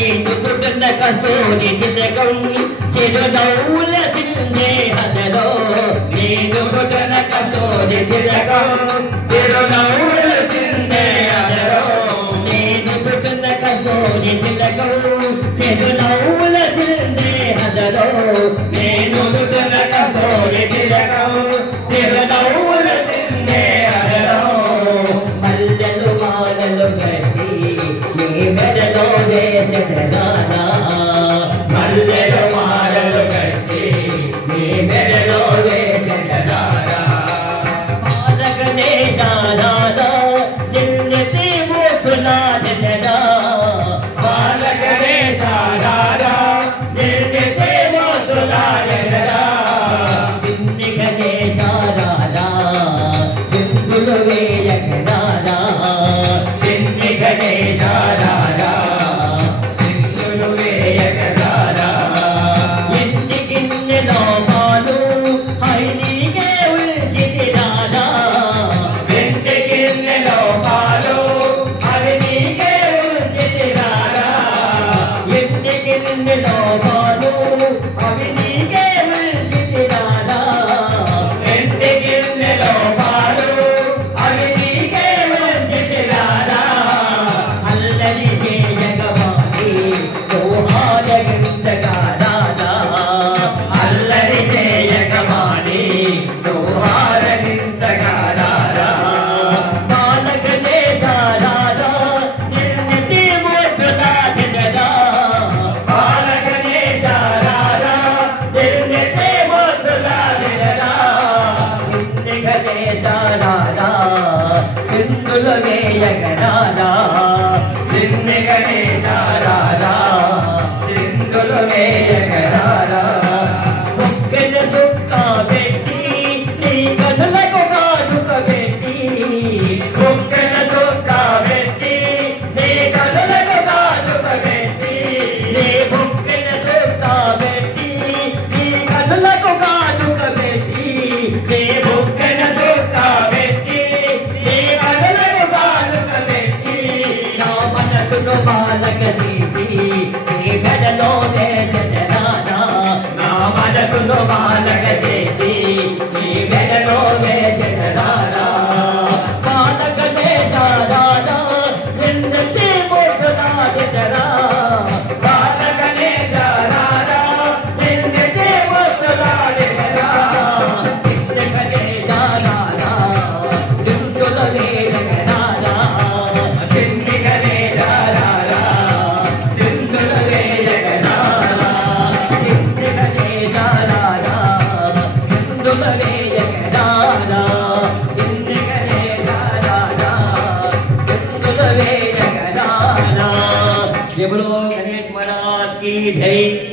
నీటు పుట్టిన కస్తూరి తిలకం చిరునవ్వుల చిందే హదలో నీటు పుట్టిన కస్తూరి తిలకం చిరునవ్వుల చిందే హదలో నీటు పుట్టిన కస్తూరి తిలకం చిరునవ్వుల చిందే హదలో నీటు పుట్టిన కస్తూరి తిలకం చిరునవ్వుల చిందే హదలో మల్లెలు మాలలు గట్టి నీ మెడలో వేసెదనానా మల్లెలు మాలలు గట్టి నీ మెడలో వేసెదనానా పాలక దేశానాదా నిన్నెతి మోసులాడెదనా పాలక దేశానాదా నిన్నెతి మోసులాడెదనా చిన్ని గణేశానాదా చిందులు వేయకనాదా చిన్ని గణేశానాదా చిందులు వేయకనాదా ఎన్ని గిన్నె లోపాలు హైనీకే ఉల్చితిరాదా ఎన్ని గిన్నె లోపాలు హైనీకే ఉల్చితిరాదా ఎన్ని గిన్నె లోపాలు హైనీకే ఉల్చితిరాదా ఎన్ని గిన్నె లోపాలు హైనీకే ఉల్చితిరాదా అల్లరి చేయగవాని దోహారగించగారాదా అల్లరి చేయగవాని దోహారగించగారాదా బాలక దేశారాదా నిర్మితి మోసులాడెదనా బాలక దేశారాదా నిర్మితి మోసులాడెదనా చిన్ని గణేశారాదా చిందులు వేయగనాదా చిన్ని గణేశారాదా చిందులు వేయగనాదా బుక్కెల సుక్క పెట్టి నీ కనులకు కాటుక పెట్టి బుక్కెల సుక్క పెట్టి నీ కనులకు కాటుక పెట్టి నీ బుక్కెల సుక్క పెట్టి నీ కనులకు కాటుక పెట్టి నీ బుక్కెల సుక్క పెట్టి నీ కనులకు కాటుక పెట్టి నా మనసును బాలక దీపి నీ మెడలో వేసెదనానా నా మనసును బాలక దీపి నీ మెడలో వేసెదనానా బాలక దేశారాదా నిన్నెతి మోసులాడెదనా బాలక దేశారాదా నిన్నెతి మోసులాడెదనా చిన్ని గణేశారాదా చిందులు వేయగనాదా చిన్ని గణేశారాదా చిందులు వేయగనాదా చిన్ని గణేశారాదా చిందులు వేయగనాదా చిన్ని గణేశారాదా చిందులు వేయగనాదా జై బోలో గణేష్ महाराज की जय।